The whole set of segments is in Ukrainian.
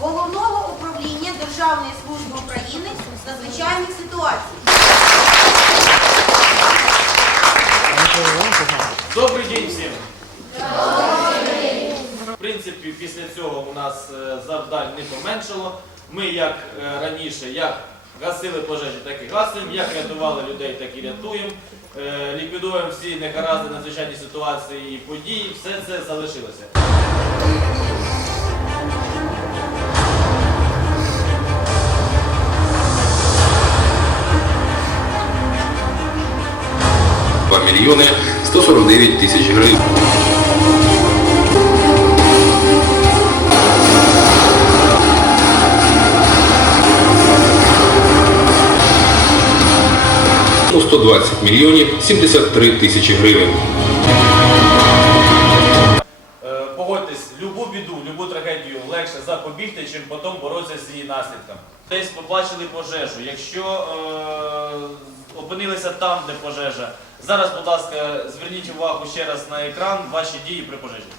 Головного управління Державної служби України з надзвичайних ситуацій. Добрий день всім! В принципі, після цього у нас е, завдань не поменшало. Ми як е, раніше, як гасили пожежі, так і гасимо, як рятували людей, так і рятуємо. Е, Ліквідуємо всі негаразди, надзвичайні ситуації і події. Все це залишилося. Два мільйони 149 тисяч гривень. У 120 мільйонів 73 тисячі гривень. Біду, любу трагедію легше запобігти, чим потім боротися з її наслідками. Десь побачили пожежу. Якщо е, опинилися там, де пожежа, зараз, будь ласка, зверніть увагу ще раз на екран ваші дії при пожежі.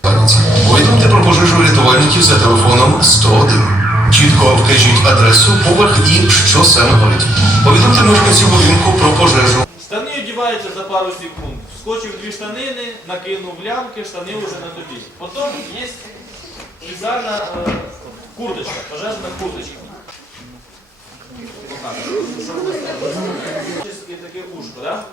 Повідомте про пожежу рятувальників за телефоном 101. Чітко вкажіть адресу, поверх і що саме горить. Повідомте мешканців будинку про пожежу. Штани одягаються за пару секунд. Вскочив дві штанини, накинув лямки, штани вже на тобі. Потім є спеціальна е, курточка, пожежна курточка. Отак. Таке ушко, да?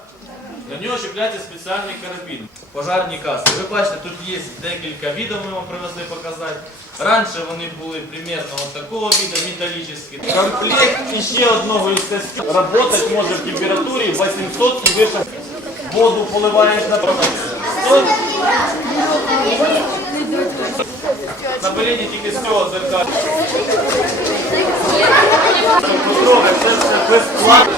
На нього чіпляється спеціальний карабін. Пожарні каски. Ви бачите, тут є декілька відео, ми вам привезли показати. Раніше вони були примерно от такого виду, металлическі. Комплект іще одного із костюмів. Работать може в температурі 800 і вище. Воду поливаєш на Заберіть тільки з цього безплатно.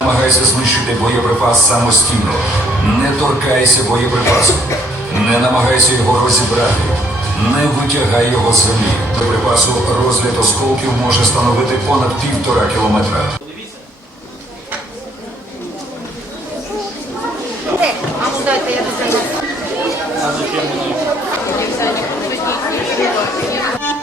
Намагайся знищити боєприпас самостійно. Не торкайся боєприпасу. Не намагайся його розібрати. Не витягай його землі. Боєприпасу розліт осколків може становити понад півтора кілометра. Нельзя не подходить, не вырывать, не раз-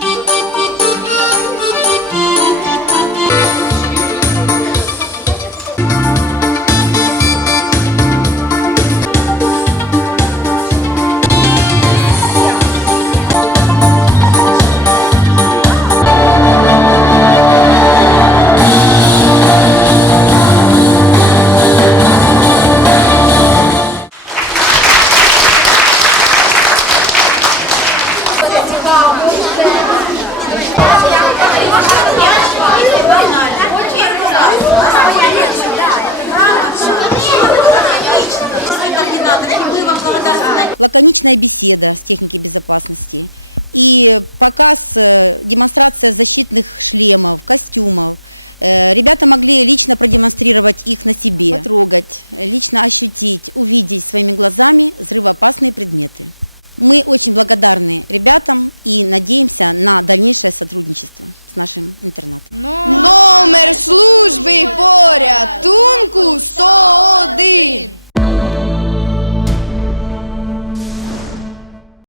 лаконичная беседа с техники безопасности и показ, э, демонстрация защитных шлемов, костюмов. Э, Ребята могли лично продемонстрировать их на себе, потрогать, лично ощутить, увидеть своими глазами взрывоопасные предметы. Мы очень благодарны ребятам и надеемся на дальнейшее сотрудничество с нашим интернатом. Номер служби порятунку 101.